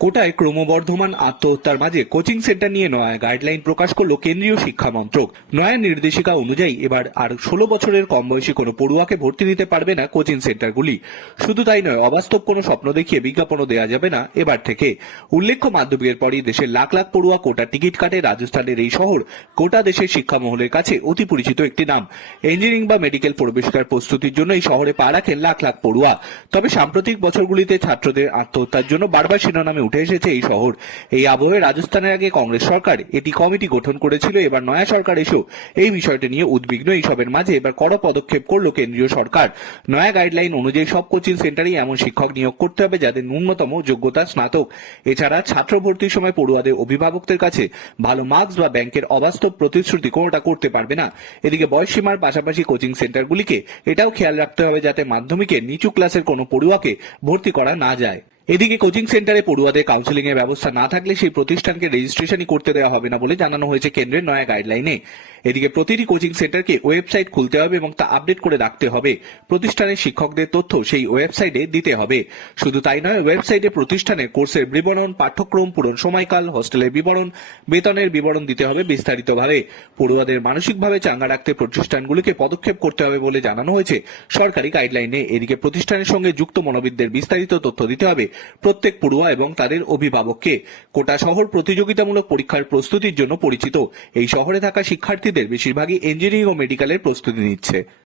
কোটায় ক্রমবর্ধমান আত্মহত্যার মাঝে কোচিং সেন্টার নিয়ে নয়া গাইডলাইন প্রকাশ করল কেন্দ্রীয় শিক্ষা মন্ত্রক। নয়া নির্দেশিকা অনুযায়ী এবার আর ষোলো বছরের কম বয়সী কোনো পড়ুয়াকে ভর্তি নিতে পারবে না কোচিং সেন্টারগুলি। শুধু তাই নয়, অবাস্তব কোনো স্বপ্ন দেখিয়ে বিজ্ঞাপনও দেওয়া যাবে না এবার থেকে। উল্লেখ্য, মাধ্যমিকের পরই দেশের লাখ লাখ পড়ুয়া কোটা টিকিট কাটে রাজস্থানের এই শহর। গোটা দেশের শিক্ষা মহলের কাছে অতি পরিচিত একটি নাম। ইঞ্জিনিয়ারিং বা মেডিকেল প্রবেশিকার প্রস্তুতির জন্য এই শহরে পা রাখেন লাখ লাখ পড়ুয়া। তবে সাম্প্রতিক বছরগুলিতে ছাত্রদের আত্মহত্যার জন্য বারবার শিরোনামে উঠে এসেছে এই শহর। এই আবহে রাজস্থানের আগে কংগ্রেস সরকার, এটি কমিটি গঠন করেছিল, এবার নয়া সরকার এসেও এই বিষয়টি নিয়ে উদ্বিগ্ন এইসবের মাঝে এবার কড়া পদক্ষেপ করল কেন্দ্রীয় সরকার। নয়া গাইডলাইন অনুযায়ী সব কোচিং সেন্টারেই এমন শিক্ষক নিয়োগ করতে হবে, যাদের ন্যূনতম যোগ্যতা স্নাতক। এছাড়া ছাত্র ভর্তির সময় পড়ুয়াদের অভিভাবকদের কাছে ভালো মার্কস বা ব্যাংকের অবাস্তব প্রতিশ্রুতি কোনোটা করতে পারবে না। এদিকে বয়সসীমার পাশাপাশি কোচিং সেন্টারগুলিকে এটাও খেয়াল রাখতে হবে, যাতে মাধ্যমিকে নিচু ক্লাসের কোনো পড়ুয়াকে ভর্তি করা না যায়। এদিকে কোচিং সেন্টারে পড়ুয়াদের কাউন্সিলিং এর ব্যবস্থা না থাকলে সেই প্রতিষ্ঠানকে রেজিস্ট্রেশনই করতে দেওয়া হবে না বলে জানানো হয়েছে কেন্দ্রের নয়া গাইডলাইনে এদিকে প্রতিটি কোচিং সেন্টারকে ওয়েবসাইট খুলতে হবে এবং তা আপডেট করে রাখতে হবে। প্রতিষ্ঠানের শিক্ষকদের তথ্য সেই ওয়েবসাইটে দিতে হবে। শুধু তাই নয় ওয়েবসাইটে প্রতিষ্ঠানের কোর্সের বিবরণ, পাঠ্যক্রম, পূরণ সময়কাল হোস্টেলের বিবরণ, বেতনের বিবরণ দিতে হবে বিস্তারিতভাবে পড়ুয়াদের মানসিকভাবে চাঙ্গা রাখতে প্রতিষ্ঠানগুলিকে পদক্ষেপ করতে হবে বলে জানানো হয়েছে সরকারি গাইডলাইনে এদিকে প্রতিষ্ঠানের সঙ্গে যুক্ত মনোবিদদের বিস্তারিত তথ্য দিতে হবে। প্রত্যেক পড়ুয়া এবং তাদের অভিভাবককে কোটা শহর প্রতিযোগিতামূলক পরীক্ষার প্রস্তুতির জন্য পরিচিত। এই শহরে থাকা শিক্ষার্থীদের বেশিরভাগই ইঞ্জিনিয়ারিং ও মেডিকেলের প্রস্তুতি নিচ্ছে।